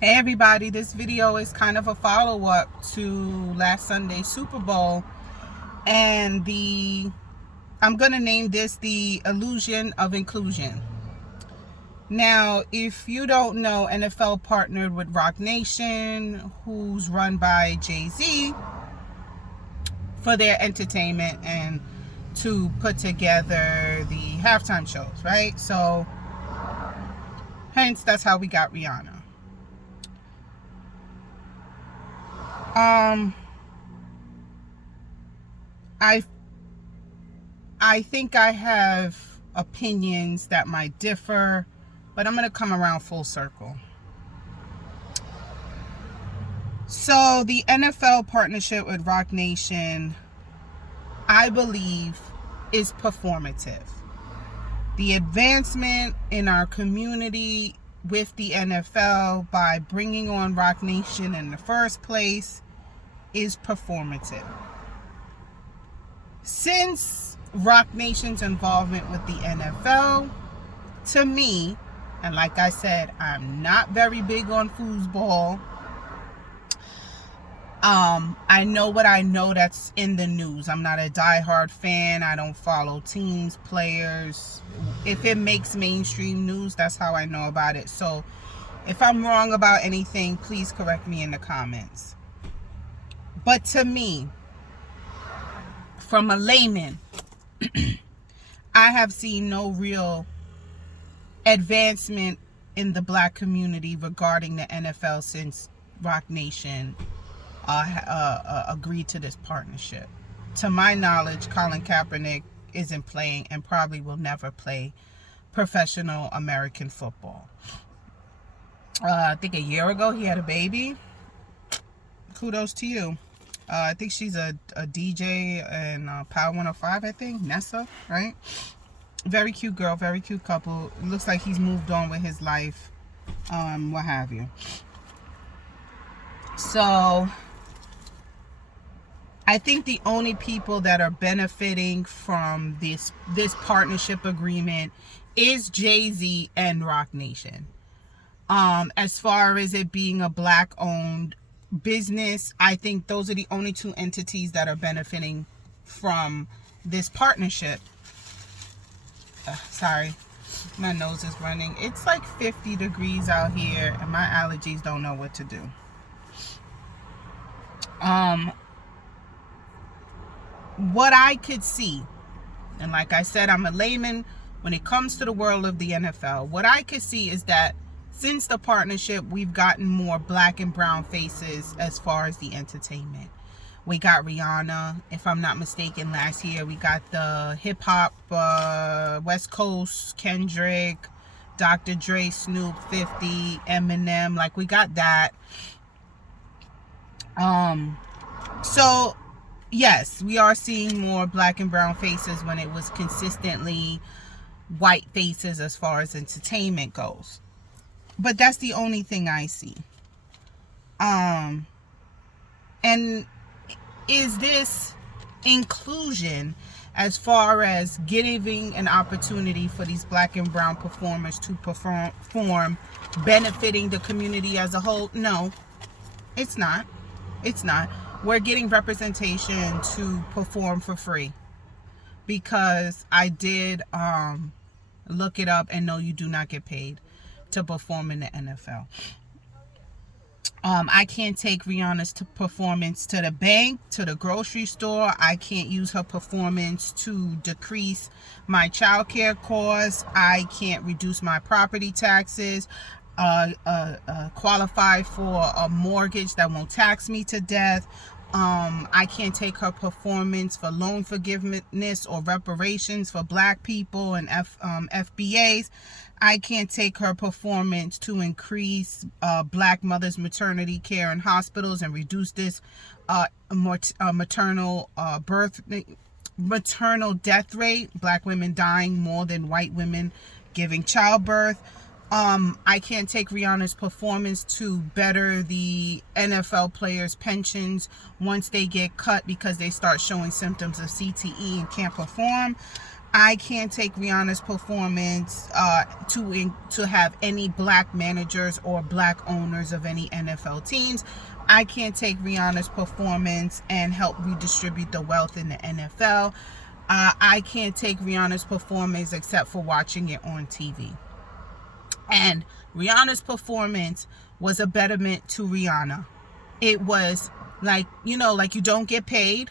Hey everybody, this video is kind of a follow-up to last Sunday's Super Bowl, and I'm gonna name this the illusion of inclusion. Now, if you don't know, NFL partnered with Rock Nation, who's run by Jay-Z, for their entertainment and to put together the halftime shows, right? So hence that's how we got Rihanna. I I think I have opinions that might differ, but I'm going to come around full circle. So the NFL partnership with Rock Nation, I believe, is performative. The advancement in our community with the NFL by bringing on Rock Nation in the first place is performative. Since Rock Nation's involvement with the NFL, to me, and like I said, I'm not very big on foosball. I know what I know that's in the news. I'm not a diehard fan. I don't follow teams, players. If it makes mainstream news, that's how I know about it. So if I'm wrong about anything, please correct me in the comments. But to me, from a layman, I have seen no real advancement in the black community regarding the NFL since Rock Nation agreed to this partnership. To my knowledge, Colin Kaepernick isn't playing and probably will never play professional American football. I think a year ago he had a baby. Kudos to you. I think she's a DJ in Power 105, I think. Nessa, right? Very cute girl, very cute couple. It looks like he's moved on with his life, what have you. So I think the only people that are benefiting from this partnership agreement is Jay-Z and Rock Nation. As far as it being a black-owned business, I think those are the only two entities that are benefiting from this partnership. Sorry, my nose is running. It's like 50 degrees out here and my allergies don't know what to do. What I could see, and like I said, I'm a layman when it comes to the world of the NFL. What I could see is that since the partnership, we've gotten more black and brown faces as far as the entertainment. We got Rihanna, if I'm not mistaken, last year. We got the hip-hop West Coast, Kendrick, Dr. Dre, Snoop, 50, Eminem. Like, we got that. So, yes, we are seeing more black and brown faces when it was consistently white faces as far as entertainment goes. But that's the only thing I see. And is this inclusion as far as giving an opportunity for these black and brown performers to perform, benefiting the community as a whole? No, it's not. It's not. We're getting representation to perform for free, because I did look it up and no, you do not get paid to perform in the NFL. I can't take Rihanna's performance to the bank, to the grocery store. I can't use her performance to decrease my child care costs. I can't reduce my property taxes, qualify for a mortgage that won't tax me to death. I can't take her performance for loan forgiveness or reparations for black people and FBAs. I can't take her performance to increase black mothers' maternity care in hospitals and reduce this maternal death rate. Black women dying more than white women giving childbirth. I can't take Rihanna's performance to better the NFL players' pensions once they get cut because they start showing symptoms of CTE and can't perform. I can't take Rihanna's performance to have any black managers or black owners of any NFL teams. I can't take Rihanna's performance and help redistribute the wealth in the NFL. I can't take Rihanna's performance except for watching it on TV. And Rihanna's performance was a betterment to Rihanna. It was like, like you don't get paid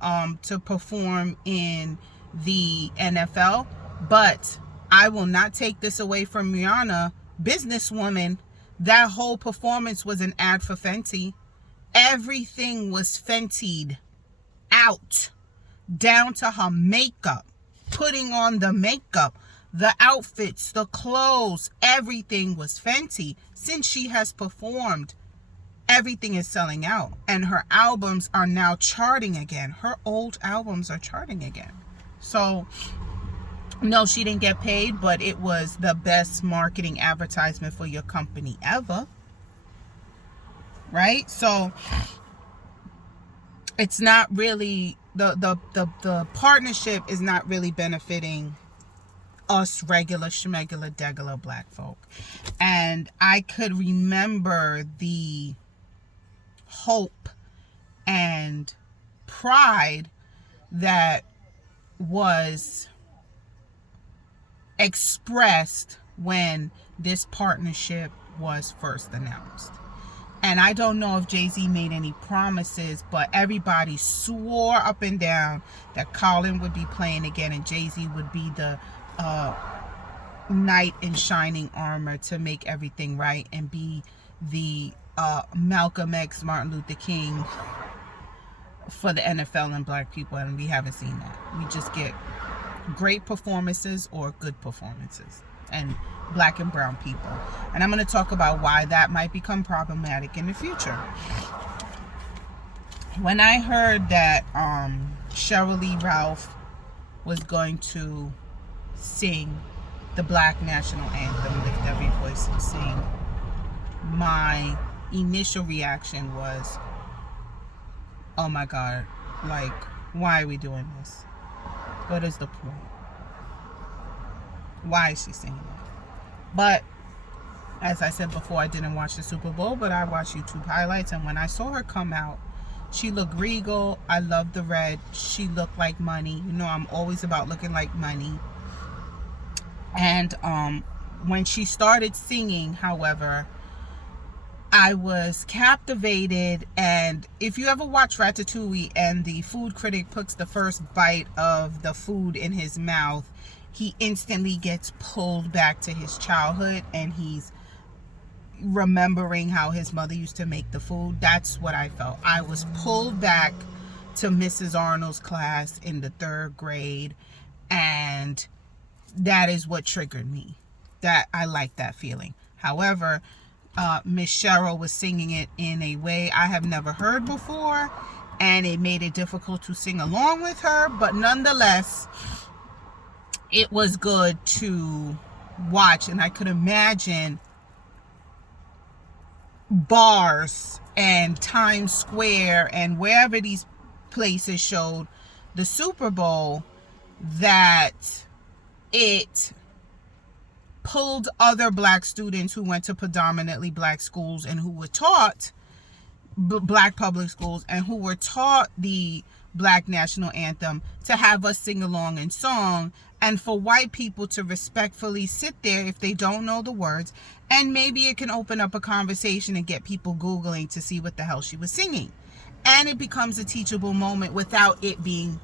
to perform in the NFL, but I will not take this away from Rihanna, businesswoman. That whole performance was an ad for Fenty. Everything was Fentied out, down to her makeup, putting on the makeup, the outfits, the clothes, everything was Fenty. Since she has performed, everything is selling out, and her albums are now charting again. Her old albums are charting again. So, no, she didn't get paid, but it was the best marketing advertisement for your company ever. Right? So, it's not really, the partnership is not really benefiting us regular schmegular degular black folk. And I could remember the hope and pride that was expressed when this partnership was first announced. And I don't know if Jay-Z made any promises, but everybody swore up and down that Colin would be playing again and Jay-Z would be the knight in shining armor to make everything right and be the Malcolm X, Martin Luther King for the NFL and black people, and we haven't seen that. We just get great performances or good performances and black and brown people. And I'm going to talk about why that might become problematic in the future. When I heard that Cheryl Lee Ralph was going to sing the Black National Anthem, lift every voice and sing, my initial reaction was, oh my God, like, why are we doing this? What is the point? Why is she singing it? But as I said before, I didn't watch the Super Bowl, but I watched YouTube highlights, and when I saw her come out, she looked regal. I love the red. She looked like money. I'm always about looking like money. And when she started singing, however, I was captivated. And if you ever watch Ratatouille and the food critic puts the first bite of the food in his mouth, he instantly gets pulled back to his childhood and he's remembering how his mother used to make the food. That's what I felt. I was pulled back to Mrs. Arnold's class in the 3rd grade, and that is what triggered me. That I like that feeling. However, Miss Cheryl was singing it in a way I have never heard before, and it made it difficult to sing along with her, but nonetheless, it was good to watch. And I could imagine bars and Times Square and wherever these places showed the Super Bowl, that it pulled other black students who went to predominantly black schools and who were taught black public schools and who were taught the Black National Anthem to have us sing along in song, and for white people to respectfully sit there if they don't know the words, and maybe it can open up a conversation and get people Googling to see what the hell she was singing. And it becomes a teachable moment without it being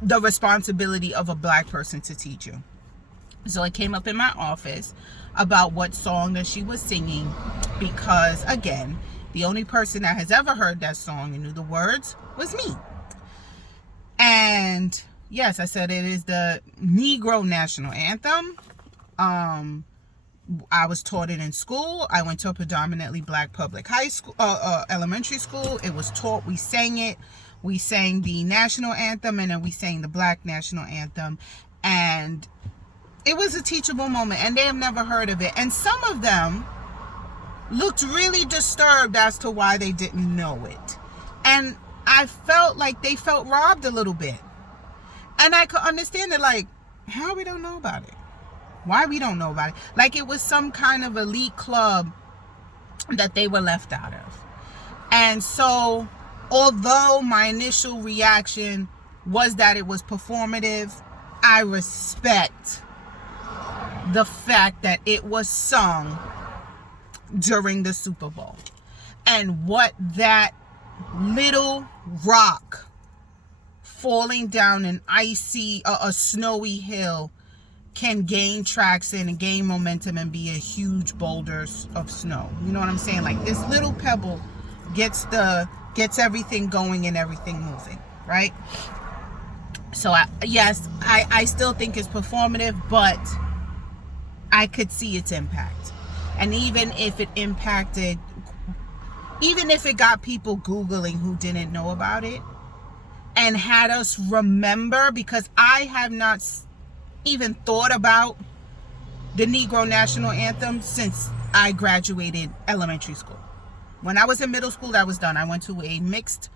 the responsibility of a black person to teach you. So it came up in my office about what song that she was singing, because again, the only person that has ever heard that song and knew the words was me. And yes, I said it is the Negro National Anthem. I was taught it in school. I went to a predominantly black public high school, elementary school. It was taught. We sang it. We sang the national anthem, and then we sang the Black National Anthem. And it was a teachable moment, and they have never heard of it. And some of them looked really disturbed as to why they didn't know it. And I felt like they felt robbed a little bit. And I could understand it, like, how we don't know about it? Why we don't know about it? Like it was some kind of elite club that they were left out of. And so, although my initial reaction was that it was performative, I respect the fact that it was sung during the Super Bowl. And what that little rock falling down an icy, a snowy hill can gain traction and gain momentum and be a huge boulder of snow. You know what I'm saying? Like this little pebble gets everything going and everything moving, right? So I still think it's performative, but I could see its impact. And even if it got people Googling who didn't know about it and had us remember, because I have not even thought about the Negro National Anthem since I graduated elementary school. When I was in middle school, that was done. I went to a mixed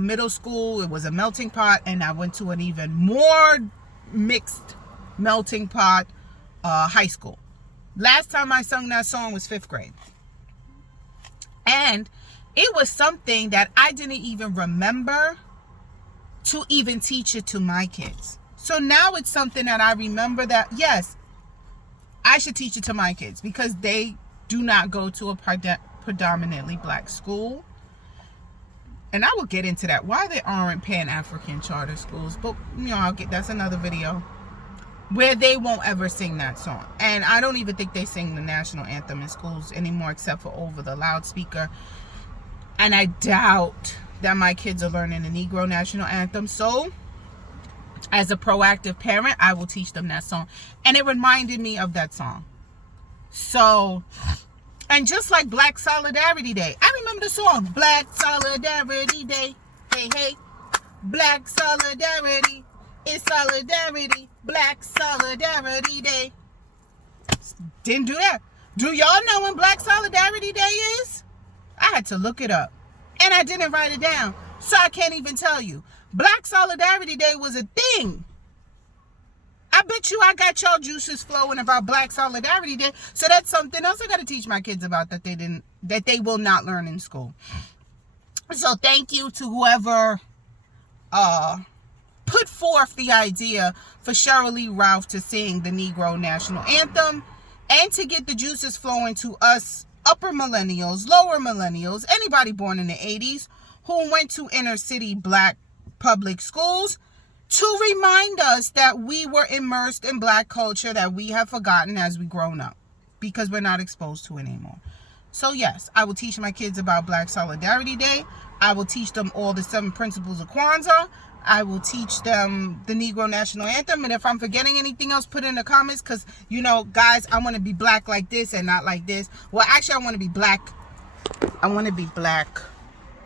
middle school. It was a melting pot, and I went to an even more mixed melting pot high school. Last time I sung that song was 5th grade. And it was something that I didn't even remember to even teach it to my kids. So now it's something that I remember that, yes, I should teach it to my kids because they do not go to a predominantly black school. And I will get into that, why there aren't Pan-African charter schools. But, that's another video where they won't ever sing that song. And I don't even think they sing the national anthem in schools anymore except for over the loudspeaker. And I doubt that my kids are learning the Negro National Anthem. So, as a proactive parent, I will teach them that song. And it reminded me of that song. So, and just like Black Solidarity Day, I remember the song, Black Solidarity Day, hey, hey, Black Solidarity, it's Solidarity, Black Solidarity Day. Didn't do that. Do y'all know when Black Solidarity Day is? I had to look it up. And I didn't write it down. So I can't even tell you. Black Solidarity Day was a thing. I bet you I got y'all juices flowing about Black Solidarity Day. So that's something else I got to teach my kids about that they will not learn in school. So thank you to whoever put forth the idea for Cheryl Lee Ralph to sing the Negro National Anthem and to get the juices flowing to us upper millennials, lower millennials, anybody born in the 80s who went to inner city black public schools to remind us that we were immersed in black culture that we have forgotten as we grown up because we're not exposed to it anymore. So yes, I will teach my kids about Black Solidarity Day. I will teach them all the 7 principles of Kwanzaa. I will teach them the Negro National Anthem. And if I'm forgetting anything else, put it in the comments. Because, guys, I want to be black like this and not like this. Well, actually, I want to be black. I want to be black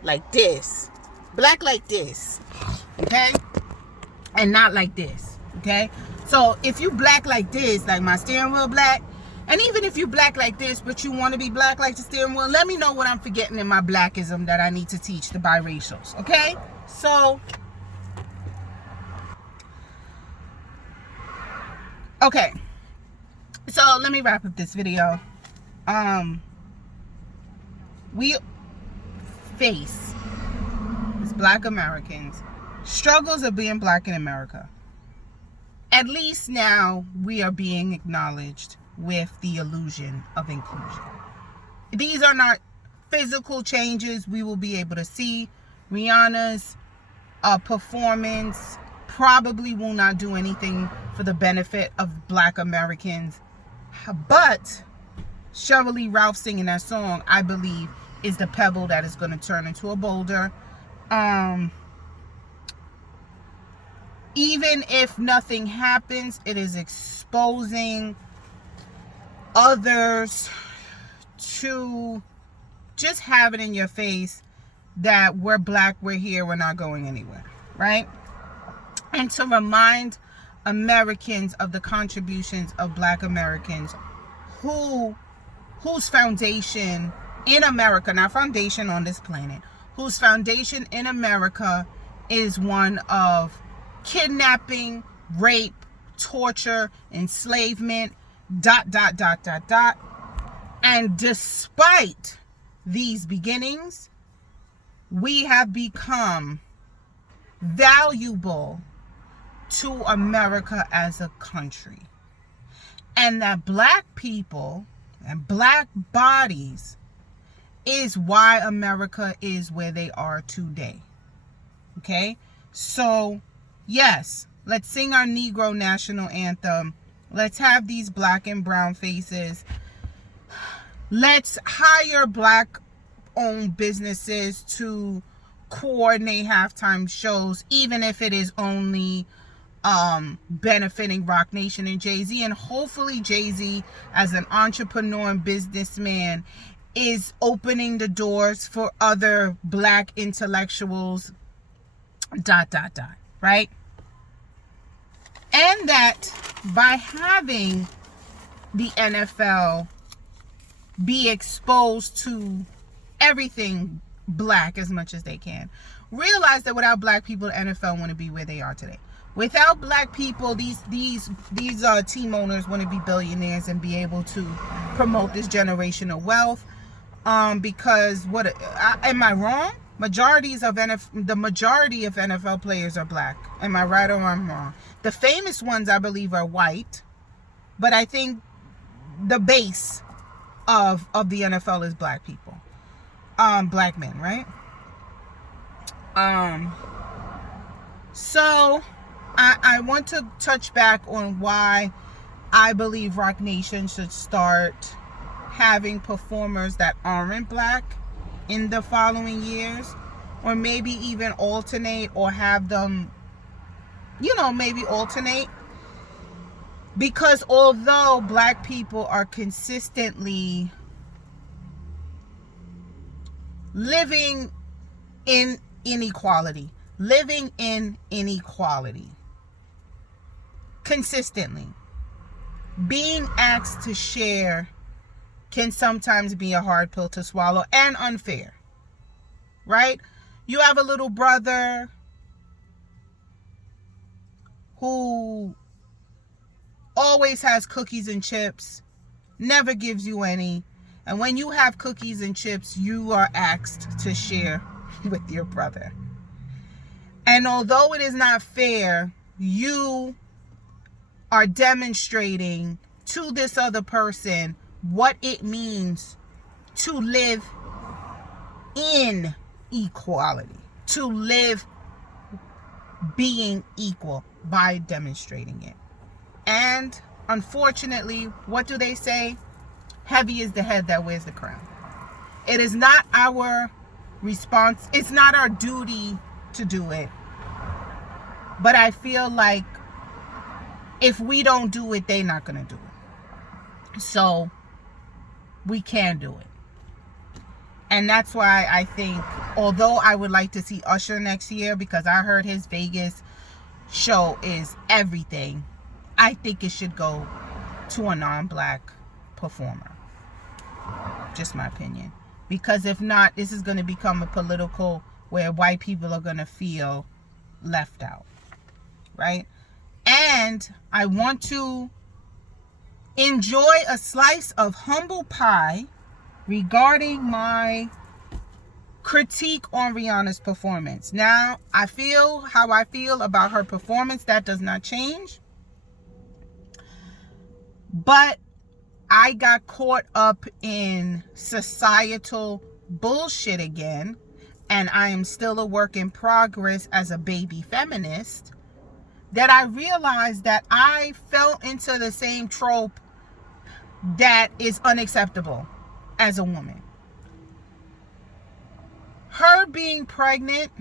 like this. Black like this. Okay? And not like this. Okay? So, if you black like this, like my steering wheel black, and even if you black like this, but you want to be black like the steering wheel, let me know what I'm forgetting in my blackism that I need to teach the biracials. Okay? So... okay, so let me wrap up this video. We face, as black Americans, struggles of being black in America. At least now we are being acknowledged with the illusion of inclusion. These are not physical changes we will be able to see. Rihanna's performance probably will not do anything for the benefit of black Americans. But Cheryl Lee Ralph singing that song, I believe, is the pebble that is going to turn into a boulder. Even if nothing happens, it is exposing others to just have it in your face that we're black, we're here, we're not going anywhere, right? And to remind Americans of the contributions of black Americans whose foundation in America, not foundation on this planet, whose foundation in America is one of kidnapping, rape, torture, enslavement, ... And despite these beginnings, we have become valuable to America as a country. And that black people and black bodies is why America is where they are today. Okay? So, yes, let's sing our Negro national anthem. Let's have these black and brown faces. Let's hire black-owned businesses to coordinate halftime shows, even if it is only benefiting Rock Nation and Jay-Z. And hopefully Jay-Z, as an entrepreneur and businessman, is opening the doors for other black intellectuals, ... Right? And that by having the NFL be exposed to everything black as much as they can, realize that without black people, the NFL wouldn't be where they are today. Without black people, these team owners wouldn't be billionaires and be able to promote this generational wealth. Because am I wrong? The majority of NFL players are black. Am I right or I'm wrong? The famous ones, I believe, are white, but I think the base of the NFL is black people, black men, right? So I want to touch back on why I believe Rock Nation should start having performers that aren't black in the following years, or maybe even alternate, or have them, maybe alternate. Because although black people are consistently living in inequality, consistently, being asked to share can sometimes be a hard pill to swallow and unfair, right? You have a little brother who always has cookies and chips, never gives you any, and when you have cookies and chips, you are asked to share with your brother. And although it is not fair, you are demonstrating to this other person what it means to live in equality, to live being equal by demonstrating it. And unfortunately, what do they say? Heavy is the head that wears the crown. It is not our response. It's not our duty to do it. But I feel like if we don't do it, they're not going to do it. So we can do it. And that's why I think, although I would like to see Usher next year, because I heard his Vegas show is everything, I think it should go to a non-black performer. Just my opinion. Because if not, this is going to become a political where white people are going to feel left out. Right? And I want to enjoy a slice of humble pie regarding my critique on Rihanna's performance. Now, I feel how I feel about her performance. That does not change. But I got caught up in societal bullshit again, and I am still a work in progress as a baby feminist, that I realized that I fell into the same trope that is unacceptable as a woman. Her being pregnant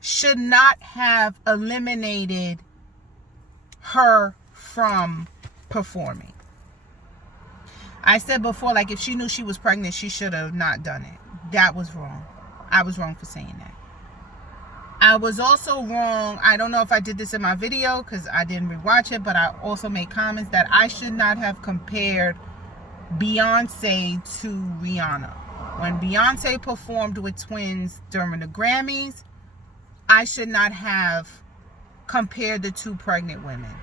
should not have eliminated her from performing. I said before, like, if she knew she was pregnant, she should have not done it. That was wrong. I was wrong for saying that. I was also wrong, I don't know if I did this in my video because I didn't rewatch it, but I also made comments that I should not have compared Beyonce to Rihanna. When Beyonce performed with twins during the Grammys, I should not have compare the two pregnant women.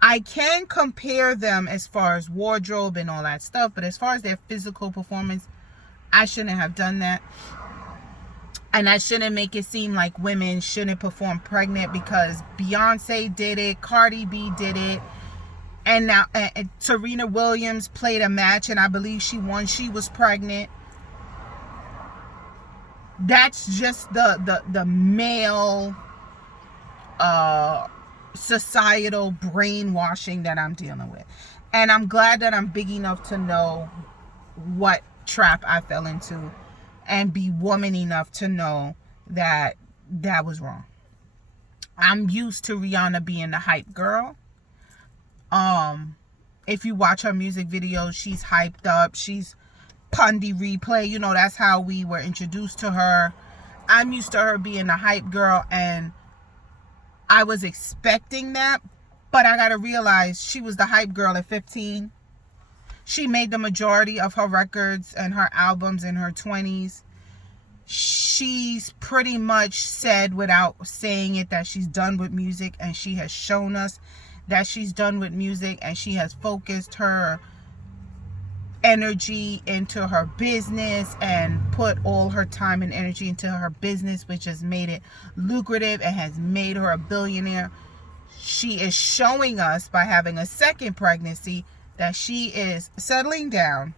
I can compare them as far as wardrobe and all that stuff, but as far as their physical performance, I shouldn't have done that. And I shouldn't make it seem like women shouldn't perform pregnant, because Beyonce did it, Cardi B did it, and now Serena Williams played a match and I believe she won. She was pregnant. That's just the male societal brainwashing that I'm dealing with. And I'm glad that I'm big enough to know what trap I fell into, and be woman enough to know that that was wrong. I'm used to Rihanna being the hype girl. If you watch her music videos, she's hyped up. She's Pundy Replay. You know, that's how we were introduced to her. I'm used to her being the hype girl, and I was expecting that, but I gotta realize she was the hype girl at 15. She made the majority of her records and her albums in her 20s. She's pretty much said, without saying it, that she's done with music, and she has shown us that she's done with music, and she has focused her energy into her business and put all her time and energy into her business, which has made it lucrative and has made her a billionaire. She is showing us by having a second pregnancy that she is settling down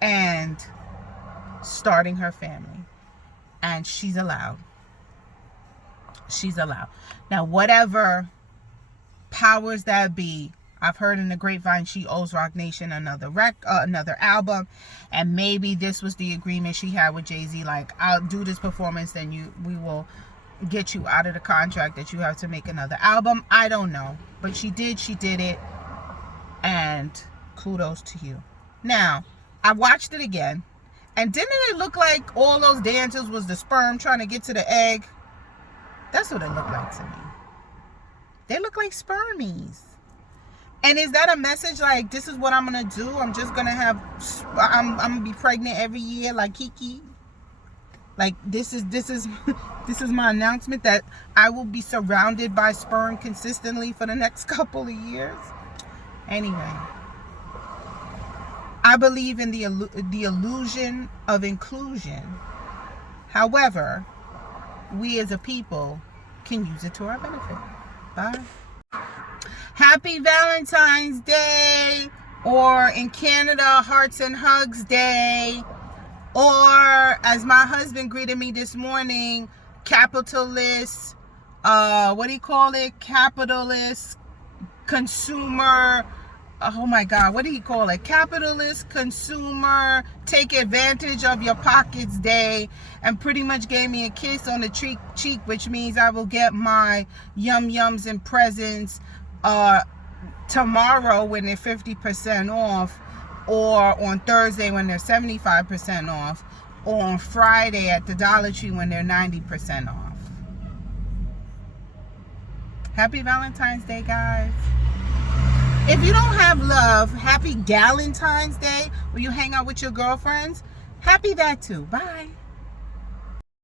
and starting her family, and she's allowed. She's allowed. Now, whatever powers that be, I've heard in the grapevine she owes Roc Nation another album, and maybe this was the agreement she had with Jay-Z, like, I'll do this performance, then we will get you out of the contract that you have to make another album. I don't know, but she did it, and kudos to you. Now, I watched it again, and didn't it look like all those dancers was the sperm trying to get to the egg? That's what it looked like to me. They look like spermies. And is that a message like, this is what I'm going to do? I'm just going to I'm going to be pregnant every year like Kiki? Like, this is this is my announcement that I will be surrounded by sperm consistently for the next couple of years? Anyway, I believe in the illusion of inclusion. However, we as a people can use it to our benefit. Bye. Happy Valentine's Day, or in Canada, Hearts and Hugs Day, or as my husband greeted me this morning, capitalist, capitalist consumer, oh my God, what do you call it? Capitalist consumer, take advantage of your pockets day, and pretty much gave me a kiss on the cheek, which means I will get my yums and presents tomorrow when they're 50% off, or on Thursday when they're 75% off, or on Friday at the Dollar Tree when they're 90% off. Happy Valentine's Day, guys. If you don't have love, happy Galentine's Day, where you hang out with your girlfriends. Happy that too. Bye.